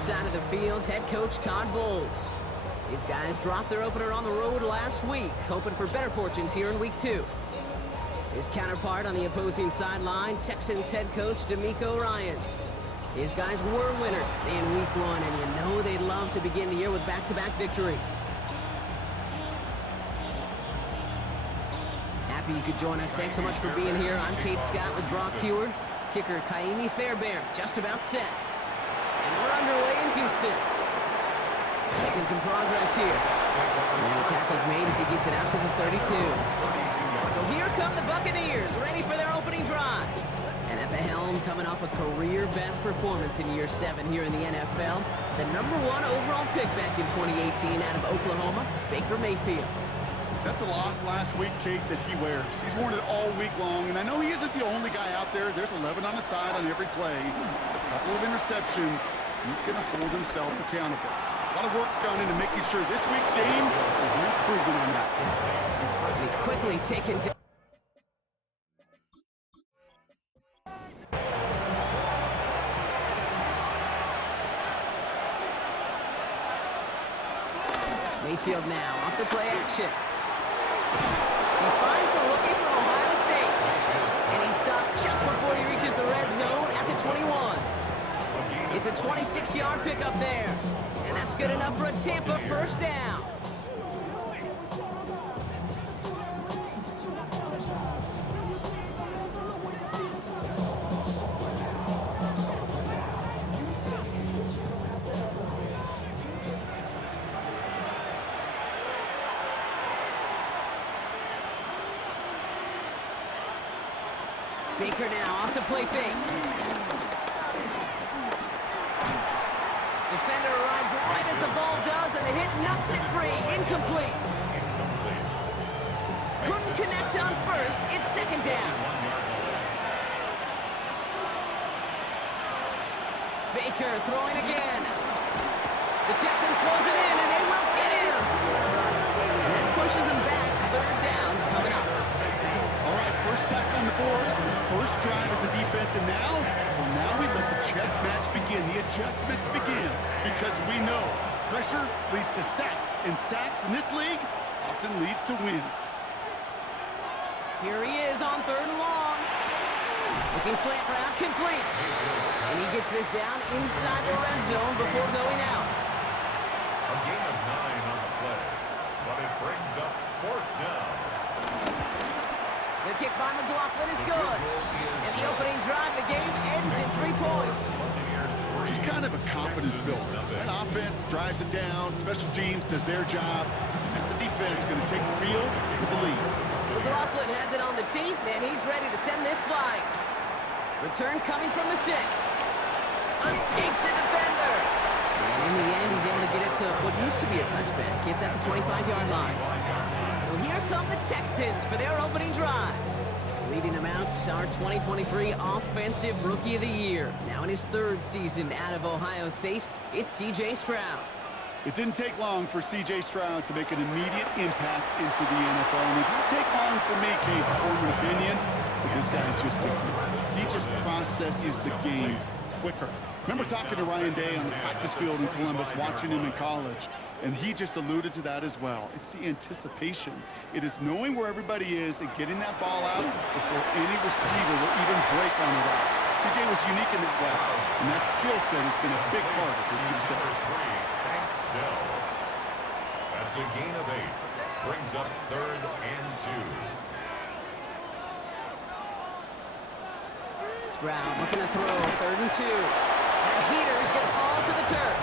side of the field, head coach Todd Bowles. These guys dropped their opener on the road last week, hoping for better fortunes here in week 2. His counterpart on the opposing sideline, Texans head coach D'Amico Ryans. His guys were winners in week 1, and you know they'd love to begin the year with back-to-back victories. Happy you could join us. Thanks so much for being here. I'm Kate Scott with Brock Heward. Kicker Kaimi Fairbairn just about set. And we're underway in Houston. Making some progress here. And the tackle's made as he gets it out to the 32. So here come the Buccaneers, ready for their opening drive. And at the helm, coming off a career-best performance in year 7 here in the NFL, the #1 overall pick back in 2018 out of Oklahoma, Baker Mayfield. That's a loss last week, Kate, that he wears. He's worn it all week long, and I know he isn't the only guy out there. There's 11 on the side on every play. A couple of interceptions. He's going to hold himself accountable. A lot of work's gone into making sure this week's game is an improvement on that. He's quickly taken down. Mayfield now off the play action. He finds the rookie from Ohio State. And he's stopped just before he reaches the red zone at the 21. It's a 26-yard pickup there. And that's good enough for a Tampa first down. Baker now off the play fake. Defender arrives right as the ball does, and the hit knocks it free. Incomplete. Couldn't connect on first. It's second down. Baker throwing again. The Texans close it in, and they will get him. And that pushes them back. Third down coming up. All right, first sack on the board. First drive as a defense, and now we let the chess match begin. The adjustments begin, because we know pressure leads to sacks, and sacks in this league often leads to wins. Here he is on 3rd and long. Looking slant route complete. And he gets this down inside the red zone before going out. A gain of 9 on the play, but it brings up 4th down. The kick by McLaughlin is good. And the opening drive of the game ends in 3 points. Just kind of a confidence builder. That offense drives it down. Special teams does their job. Now the defense is going to take the field with the lead. McLaughlin has it on the tee, and he's ready to send this flying. Return coming from the 6. Escapes a defender. And in the end, he's able to get it to what used to be a touchback. It's at the 25-yard line. So here come the Texans for their opening drive. Leading them out, our 2023 Offensive Rookie of the Year. Now in his 3rd season out of Ohio State, it's C.J. Stroud. It didn't take long for C.J. Stroud to make an immediate impact into the NFL. And it didn't take long for me, Kate, to form an opinion, but this guy is just different. He just processes the game quicker. Remember talking to Ryan Day on the practice field in Columbus, watching him in college, and he just alluded to that as well. It's the anticipation. It is knowing where everybody is and getting that ball out before any receiver will even break on the route. CJ was unique in that way, and that skill set has been a big part of his success. That's a gain of 8. Brings up 3rd and 2. Stroud looking to throw, 3rd and 2. That heater's going to fall to the turf.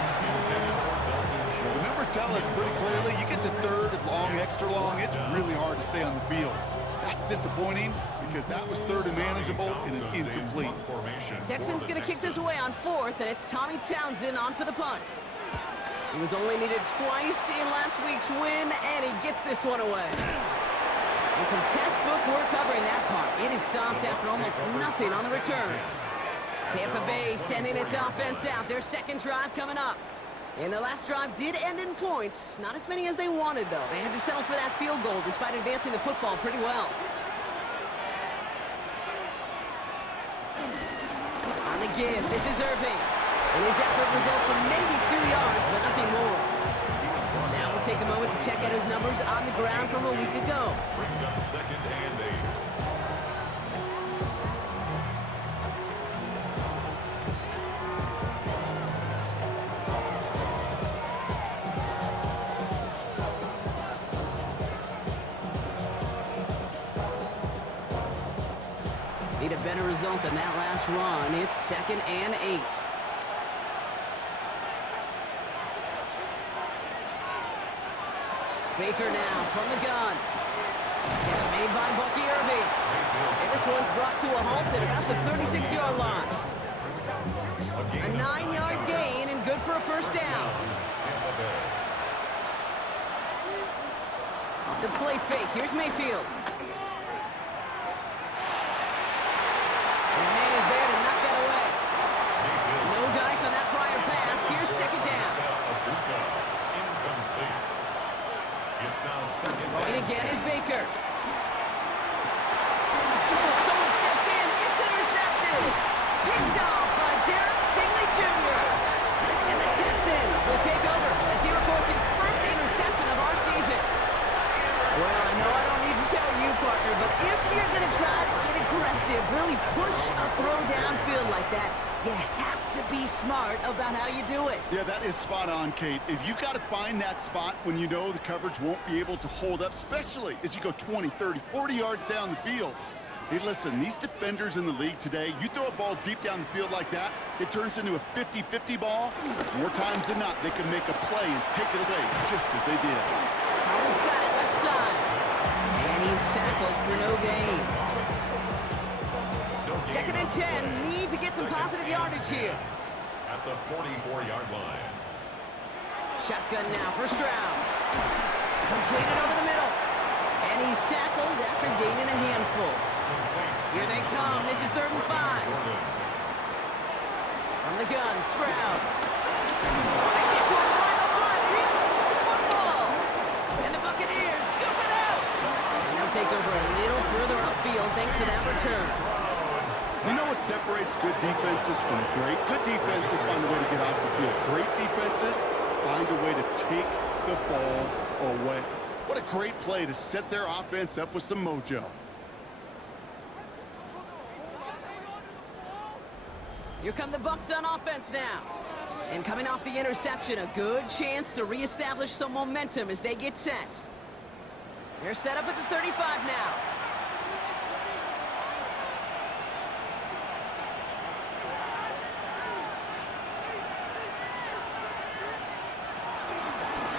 The numbers tell us pretty clearly, you get to 3rd and long, extra long, it's really hard to stay on the field. That's disappointing because that was 3rd and manageable and an incomplete. Texans going to kick this away on 4th, and it's Tommy Townsend on for the punt. He was only needed twice in last week's win, and he gets this one away. And some textbook work covering that part. It is stopped after almost nothing on the return. Tampa Bay sending its offense out. Their 2nd drive coming up. And their last drive did end in points. Not as many as they wanted, though. They had to settle for that field goal despite advancing the football pretty well. On the give, this is Irving. And his effort results in maybe 2 yards, but nothing more. Now we'll take a moment to check out his numbers on the ground from a week ago. Brings up 2nd and 8. Need a better result than that last run. It's 2nd and 8. Baker now from the gun. Catch made by Bucky Irving. And this one's brought to a halt at about the 36-yard line. A 9-yard gain and good for a first down. Off the play fake, here's Mayfield. And the man is there to knock that away. No dice on that prior pass. Here's 2nd down. Incomplete. It's now 2nd Going and again is Baker. Oh, someone stepped in. It's intercepted. Picked off by Derek Stingley Jr. And the Texans will take over as he records his first interception of our season. Well, I know I don't need to tell you, partner, but if you're going to try to get aggressive, really push a throw downfield like that, you have to be smart about how you do it. Yeah, that is spot on, Kate. If you've got to find that spot when you know the coverage won't be able to hold up, especially as you go 20, 30, 40 yards down the field. Hey, listen, these defenders in the league today, you throw a ball deep down the field like that, it turns into a 50-50 ball. More times than not, they can make a play and take it away, just as they did. Collins got it left side. And he's tackled for no gain. 2nd and 10. Need to get some positive yardage here. at the 44-yard line. Shotgun now for Stroud. Completed over the middle. And he's tackled after gaining a handful. Here they come. This is 3rd and 5. From the gun, Stroud. Trying to get to him behind the line, and he loses the football. And the Buccaneers scoop it up. And they'll take over a little further upfield thanks to that return. You know what separates good defenses from great? Good defenses find a way to get off the field. Great defenses find a way to take the ball away. What a great play to set their offense up with some mojo. Here come the Bucs on offense now. And coming off the interception, a good chance to reestablish some momentum as they get set. They're set up at the 35 now.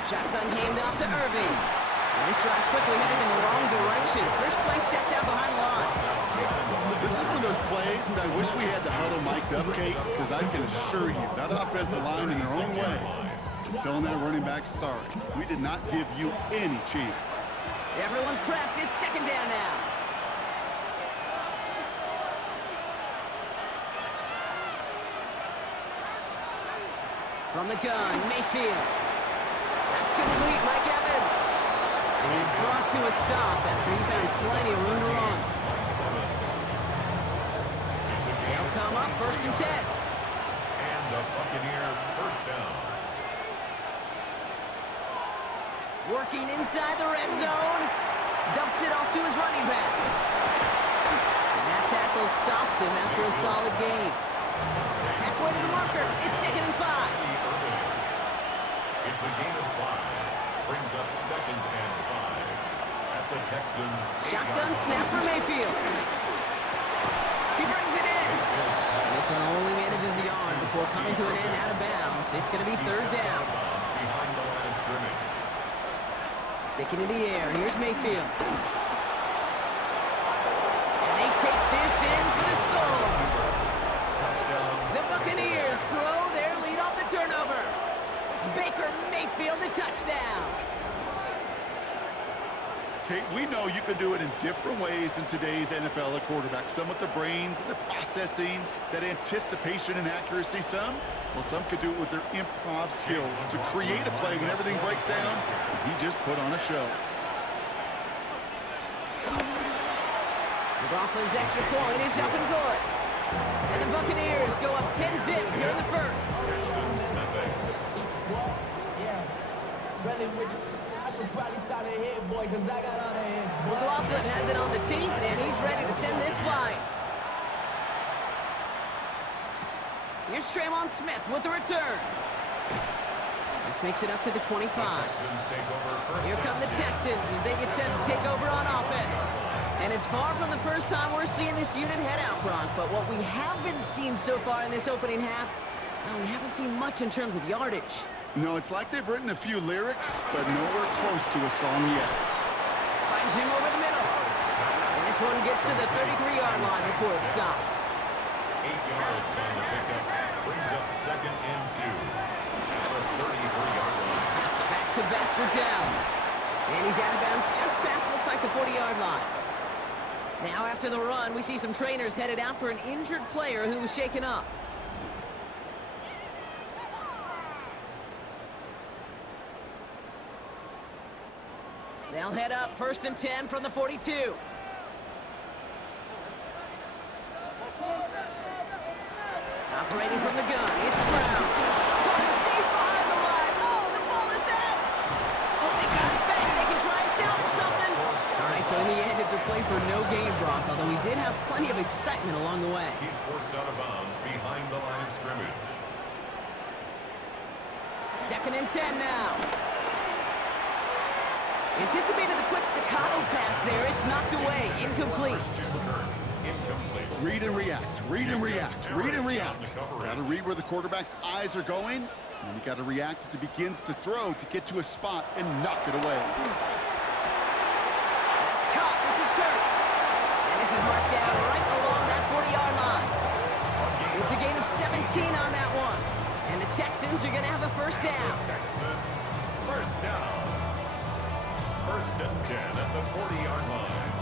Shotgun handoff to Irving. And this drive's quickly headed in the wrong direction. First play set down behind the line. This is one of those plays that I wish we had the huddle mic'd up, Kate, because I can assure you that offensive line in their own way is telling that running back, sorry, we did not give you any chance. Everyone's prepped. It's 2nd down now. From the gun, Mayfield. That's complete, Mike Evans. And he's brought to a stop after he found plenty of room to run. They'll come up 1st and 10. And the Buccaneer first down. Working inside the red zone. Dumps it off to his running back. And that tackle stops him after a solid gain. Halfway to the marker. It's 2nd and 5. It's a gain of 5. Brings up 2nd and 5 at the Texans. Shotgun snap for Mayfield. He brings it in. And this one only manages the yard before coming to an end out of bounds. It's going to be 3rd down. Behind the line of scrimmage. Sticking in the air. Here's Mayfield. And they take this in for the score. The Buccaneers grow their lead off the turnover. Baker Mayfield, a touchdown. Kate, we know you can do it in different ways in today's NFL at quarterback. Some with the brains and the processing, that anticipation and accuracy. Some could do it with their improv skills to create a play when everything breaks down. And he just put on a show. McLaughlin's extra point is up and good. And the Buccaneers go up 10-zip here in the first. Texans nothing. Really, I should probably start a hit, boy, because I got all the hits, boy. McLaughlin has it on the team, and he's ready to send this flying. Here's Tremon Smith with the return. This makes it up to the 25. Texans take over first. Here come the Texans as they get set to take over on offense. And it's far from the first time we're seeing this unit head out, Brock, but what we haven't seen so far in this opening half, well, we haven't seen much in terms of yardage. No, it's like they've written a few lyrics, but nowhere close to a song yet. Finds him over the middle. And this one gets to the 33-yard line before it stopped. 8 yards on the pickup. Brings up 2nd and 2. At the 33-yard line. That's back-to-back for down. And he's out of bounds just past, looks like, the 40-yard line. Now after the run, we see some trainers headed out for an injured player who was shaken up. They'll head up 1st and 10 from the 42. Operating from the gun, it's Stroud. Going deep behind the line. Oh, the ball is out. Oh, they got it back. They can try and salvage something. All right, so in the end, it's a play for no gain, Brock, although we did have plenty of excitement along the way. He's forced out of bounds behind the line of scrimmage. 2nd and 10 now. Anticipated the quick staccato pass there. It's knocked away. Incomplete. Christian Kirk, incomplete. Read and react, read and react, read and react. Got to read where the quarterback's eyes are going, and you got to react as he begins to throw to get to a spot and knock it away. That's caught. This is Kirk. And this is marked down right along that 40-yard line. It's a gain of 17 on that one. And the Texans are going to have a first down. Texans, first down. 1st and 10 at the 40-yard line.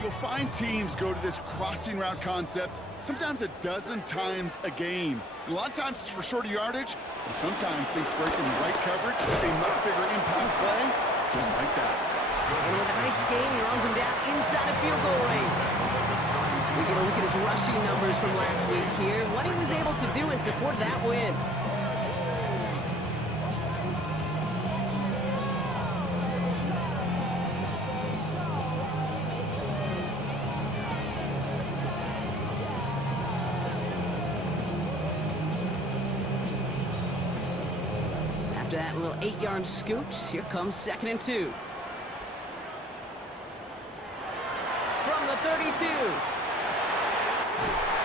You'll find teams go to this crossing route concept sometimes a dozen times a game. And a lot of times it's for shorter yardage, and sometimes things break in the right coverage, a much bigger impact play, just like that. And with a nice gain, he runs him down inside of field goal range. We get a look at his rushing numbers from last week here, what he was able to do in support of that win. After that little 8-yard scoot, here comes 2nd and 2. From the 32.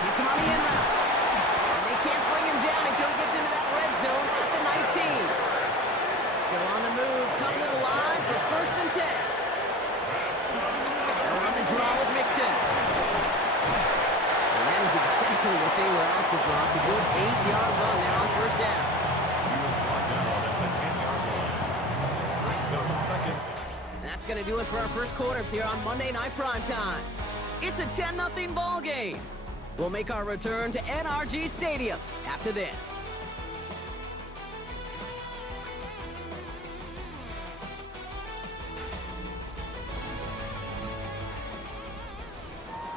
Hits him on the in route. And they can't bring him down until he gets into that red zone at the 19. Still on the move, coming to the line for 1st and 10. They're on the draw with Mixon. And that is exactly what they were after, Brock. A good 8-yard run there on 1st down. He was brought down at the 10-yard line. Brings up 2nd. And that's going to do it for our first quarter here on Monday Night Primetime. It's a 10-0 ball game. We'll make our return to NRG Stadium after this.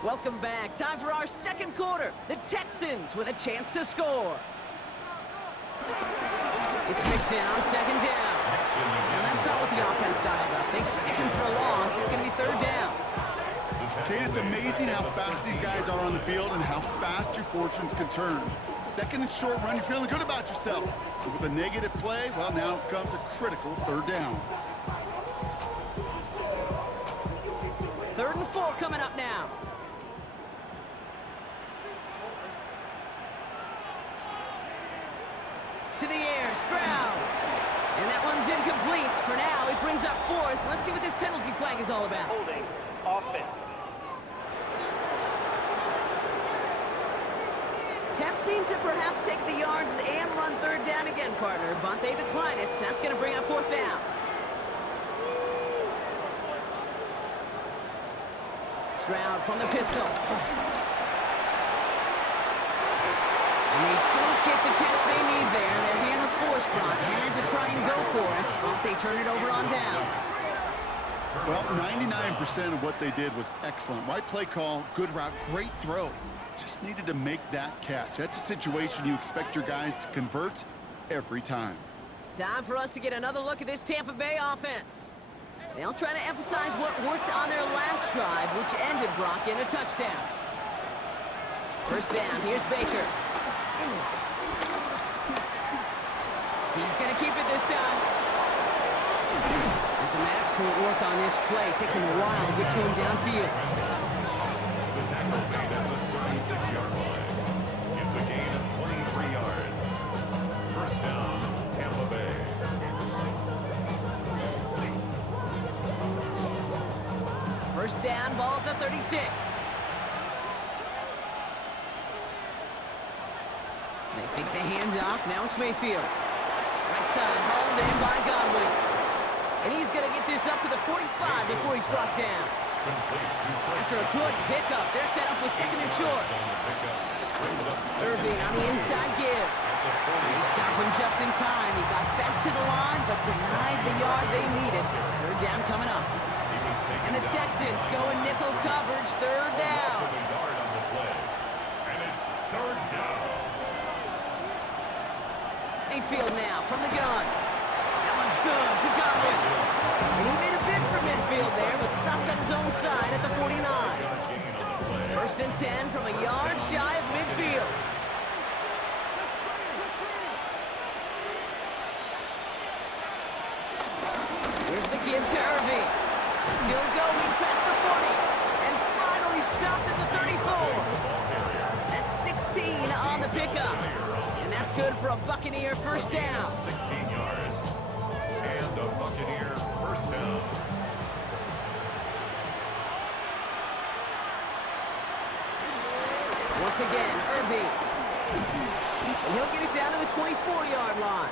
Welcome back. Time for our second quarter. The Texans with a chance to score. It's mixed in on 2nd down. Now that's not what the offense dialed up. They stick him for a loss. It's going to be 3rd down. Okay, it's amazing how fast these guys are on the field and how fast your fortunes can turn. 2nd and short run, you're feeling good about yourself. But with a negative play, well, now comes a critical 3rd down. 3rd and 4 coming up now. To the air, Stroud. And that one's incomplete. For now, it brings up 4th. Let's see what this penalty flag is all about. Holding offense. Tempting to perhaps take the yards and run 3rd down again, partner, but they decline it. That's going to bring up 4th down. Stroud from the pistol. And they don't get the catch they need there. Their hand was forced, Brock. Had to try and go for it, but they turn it over on downs. Well, 99% of what they did was excellent. Right play call, good route, great throw. Just needed to make that catch. That's a situation you expect your guys to convert every time. Time for us to get another look at this Tampa Bay offense. They'll try to emphasize what worked on their last drive, which ended, Brock, in a touchdown. First down, here's Baker. He's going to keep it this time. And some excellent work on this play. Takes him a while to get to him downfield. The tackle made at the 36-yard line. It's a gain of 23 yards. First down, Tampa Bay. First down, ball at the 36. They think the handoff. Now it's Mayfield. Right side, hauled in by Godwin. And he's going to get this up to the 45 before he's brought down. After a good pickup, they're set up with second and short. Irving on the inside give. They stop him just in time. He got back to the line, but denied the yard they needed. Third down coming up. And the Texans go in nickel coverage, third down. And it's third down. Mayfield now from the gun. That one's good to Godwin. And he made a bid for midfield there, but stopped on his own side at the 49. First and 10 from a yard shy of midfield. Here's the give to Irving. Still going past the 40. And finally stopped at the 34. That's 16 on the pickup. And that's good for a Buccaneer first down. 16 yards. And a Buccaneer first down. Once again, Irving. And he'll get it down to the 24-yard line.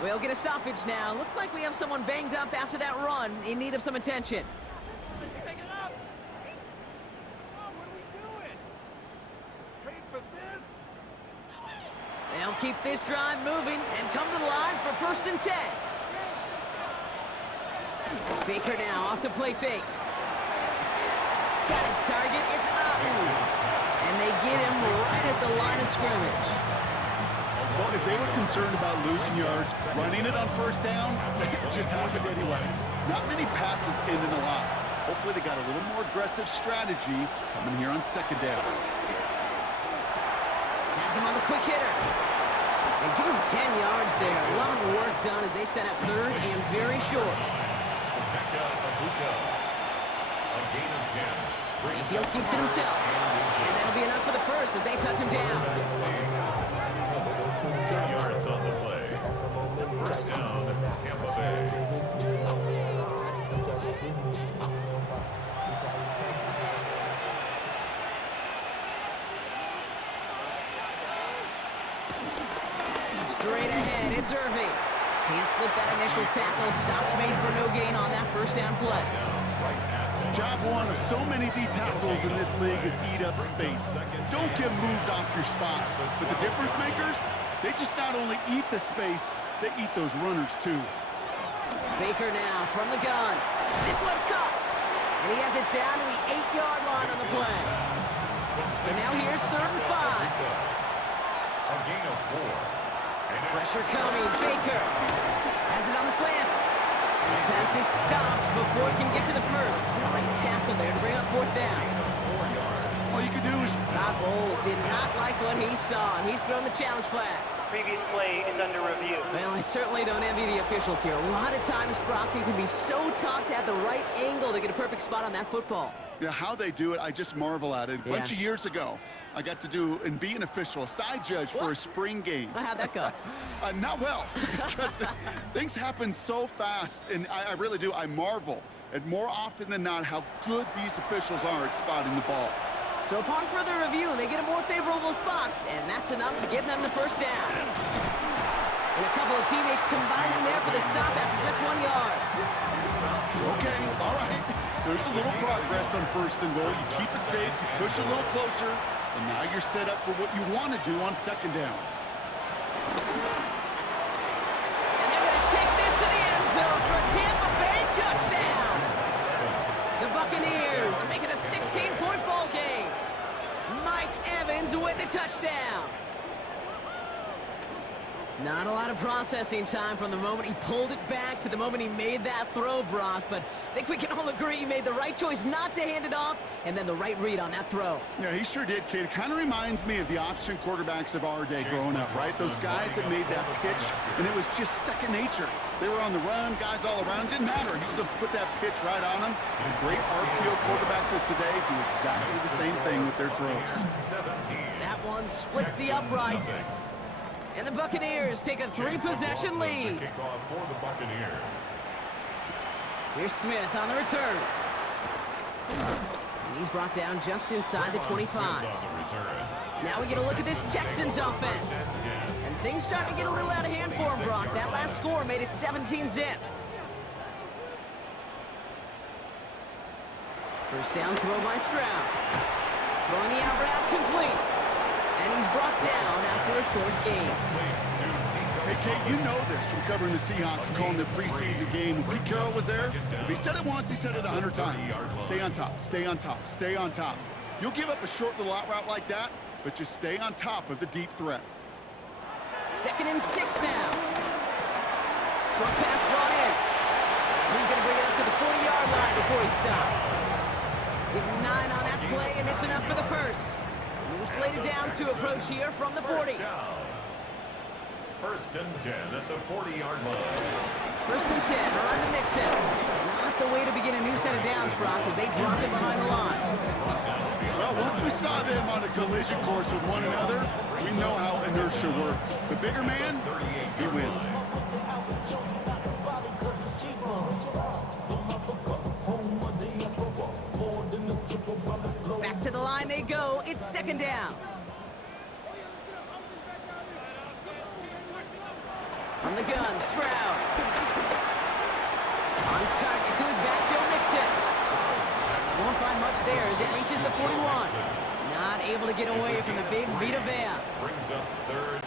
We'll get a stoppage now. Looks like we have someone banged up after that run in need of some attention. Pick it up! Oh, what are we doing? Paid for this? They'll keep this drive moving and come to the line for first and 10. Baker now off the play fake. Got his target. It's up. And they get him right at the line of scrimmage. Well, if they were concerned about losing yards, running it on first down, it just happened anyway. Not many passes end in a loss. Hopefully they got a little more aggressive strategy coming here on second down. Has him on the quick hitter. And give him 10 yards there. A lot of work done as they set up third and very short. Mayfield keeps it himself. And that'll be enough for the first as they touch him down. 2 yards on the play. First down, Tampa Bay. Straight ahead, it's Irving. Can't slip that initial tackle. Stops made for no gain on that first down play. Job one of so many D tackles in this league is eat up space. Don't get moved off your spot. But the difference makers, they just not only eat the space, they eat those runners too. Baker now from the gun. This one's caught. And he has it down to the 8-yard line on the play. So now here's third and 5. A gain of 4. Pressure coming. Baker has it on the slant. And the pass is stopped before it can get to the first. Great tackle there to bring up fourth down. All you can do is... Todd Bowles did not like what he saw, and he's thrown the challenge flag. Previous play is under review. Well, I certainly don't envy the officials here. A lot of times, Brock, it can be so tough to have the right angle to get a perfect spot on that football. Yeah, how they do it, I just marvel at it. A bunch of years ago, I got to do and be an official, a side judge for a spring game. Well, how'd that go? Not well, because things happen so fast, and I really do. I marvel at more often than not how good these officials are at spotting the ball. So upon further review, they get a more favorable spot, and that's enough to give them the first down. And a couple of teammates combining there for the stop after just 1 yard. Okay, all right. There's a little progress on first and goal. You keep it safe, you push a little closer, And now you're set up for what you want to do on second down. And they're going to take this to the end zone for a Tampa Bay touchdown. The Buccaneers make it a 16-point ball game. Mike Evans with the touchdown. Not a lot of processing time from the moment he pulled it back to the moment he made that throw, Brock, but I think we can all agree he made the right choice not to hand it off, and then the right read on that throw. Yeah, he sure did, kid. It kind of reminds me of the option quarterbacks of our day growing up, right? Those guys that made that pitch, and it was just second nature. They were on the run, guys all around. Didn't matter. He's going to put that pitch right on them. And great RPO quarterbacks of today do exactly the same thing with their throws. That one splits the uprights. And the Buccaneers take a 3-possession lead. Kickoff for the Buccaneers. Here's Smith on the return. And he's brought down just inside the 25. Now we get a look at this Texans offense. And things starting to get a little out of hand for him, Brock. That last score made it 17-zip. First down throw by Stroud. Throwing the out route complete. And he's brought down after a short gain. Hey, Kate, you know this from covering the Seahawks, calling the preseason game. When Pete Carroll was there, if he said it once, he said it 100 times. Stay on top, stay on top, stay on top. You'll give up a short little out route like that, but just stay on top of the deep threat. 2nd and 6 now. Short pass brought in. He's going to bring it up to the 40-yard line before he stopped. Give him 9 on that play, and it's enough for the first. New slated downs to approach here from the 40. First and 10 at the 40-yard line. First and 10 are on the mix-in. Not the way to begin a new set of downs, Brock, as they drop it behind the line. Well, once we saw them on a collision course with one another, we know how inertia works. The bigger man, he wins. Back to the line they go. It's 2nd down. From the gun, Stroud. On target to his back, Joe Mixon. Won't find much there as it reaches the 41. Not able to get away from the big Vita Vea. Brings up third.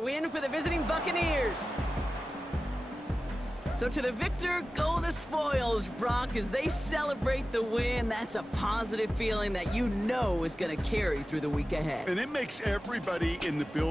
Win for the visiting Buccaneers. So to the victor, go the spoils, Brock, as they celebrate the win. That's a positive feeling that you know is going to carry through the week ahead. And it makes everybody in the building